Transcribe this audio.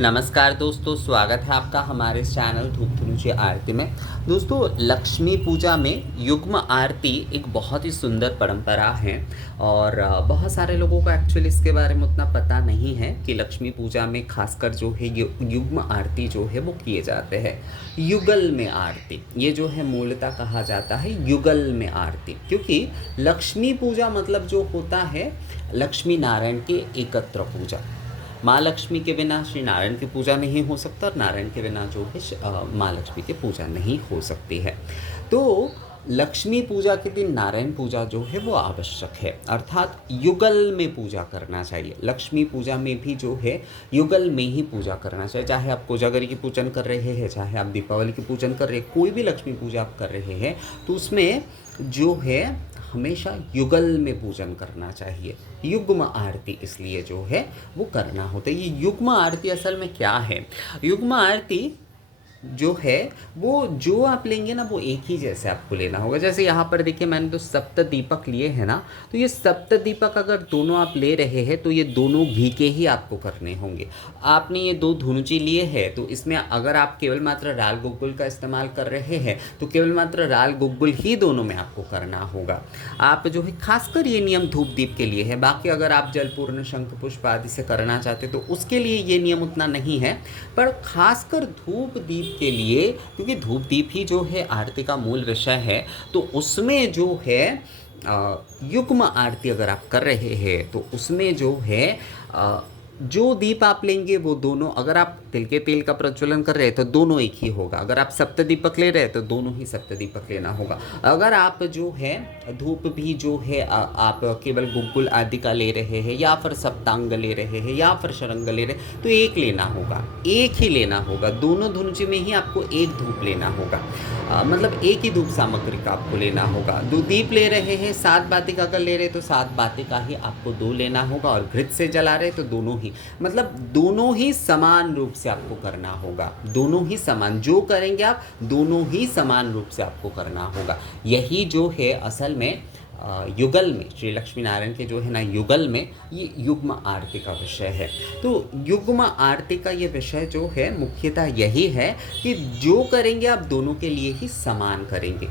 नमस्कार दोस्तों, स्वागत है आपका हमारे इस चैनल धूप धनुषी आरती में। दोस्तों, लक्ष्मी पूजा में युग्म आरती एक बहुत ही सुंदर परंपरा है और बहुत सारे लोगों को एक्चुअली इसके बारे में उतना पता नहीं है कि लक्ष्मी पूजा में खासकर जो है युग्म आरती जो है वो किए जाते हैं। युगल में आरती ये जो है मूलतः कहा जाता है युगल में आरती, क्योंकि लक्ष्मी पूजा मतलब जो होता है लक्ष्मी नारायण के एकत्र पूजा। माँ लक्ष्मी के बिना श्री नारायण की पूजा नहीं हो सकता और नारायण के बिना जो है माँ लक्ष्मी की पूजा नहीं हो सकती है। तो लक्ष्मी पूजा के दिन नारायण पूजा जो है वो आवश्यक है, अर्थात युगल में पूजा करना चाहिए। लक्ष्मी पूजा में भी जो है युगल में ही पूजा करना चाहिए। चाहे आप कोजागरी की पूजन कर रहे हैं, चाहे आप दीपावली की पूजन कर रहे हैं, कोई भी लक्ष्मी पूजा आप कर रहे हैं तो उसमें जो है हमेशा युगल में पूजन करना चाहिए। युग्म आरती इसलिए जो है वो करना होता है। ये युग्म आरती असल में क्या है? युग्म आरती जो है वो जो आप लेंगे ना वो एक ही जैसे आपको लेना होगा। जैसे यहाँ पर देखिए मैंने तो सप्त दीपक लिए हैं ना, तो ये सप्त दीपक अगर दोनों आप ले रहे हैं तो ये दोनों घी के ही आपको करने होंगे। आपने ये दो धुनुची लिए हैं तो इसमें अगर आप केवल मात्र राल गुग्गुल का इस्तेमाल कर रहे हैं तो केवल मात्र राल गुग्गुल ही दोनों में आपको करना होगा। आप जो है खासकर ये नियम धूप दीप के लिए है। बाकी अगर आप जलपूर्ण शंख पुष्प आदि से करना चाहते तो उसके लिए ये नियम उतना नहीं है, पर खासकर धूप दीप के लिए, क्योंकि धूप दीप ही जो है आरती का मूल विषय है, तो उसमें जो है युग्म आरती अगर आप कर रहे हैं तो उसमें जो है जो दीप आप लेंगे वो दोनों, अगर आप तिल के तेल का प्रज्वलन कर रहे हैं तो दोनों एक ही होगा। अगर आप सप्त दीपक ले रहे हैं तो दोनों ही सप्त दीपक लेना होगा। अगर आप जो है धूप भी जो है आप केवल गुग्गुल आदि का ले रहे हैं या फिर सप्तांग ले रहे हैं या फिर शरंग ले रहे हैं तो एक लेना होगा, एक ही लेना होगा। दोनों धुनुची में ही आपको एक धूप लेना होगा, मतलब एक ही धूप सामग्री का आपको लेना होगा। दो दीप ले रहे हैं, 7 बाती का अगर ले रहे हैं तो 7 बाती का ही आपको 2 लेना होगा, और घृत से जला रहे तो दोनों ही, मतलब दोनों ही समान रूप से आपको करना होगा। दोनों ही समान जो करेंगे आप, दोनों ही समान रूप से आपको करना होगा। यही जो है असल में युगल में, श्री लक्ष्मी नारायण के जो है ना युगल में, ये युग्म आरती का विषय है। तो युग्म आरती का ये विषय जो है मुख्यतः यही है कि जो करेंगे आप दोनों के लिए ही समान करेंगे।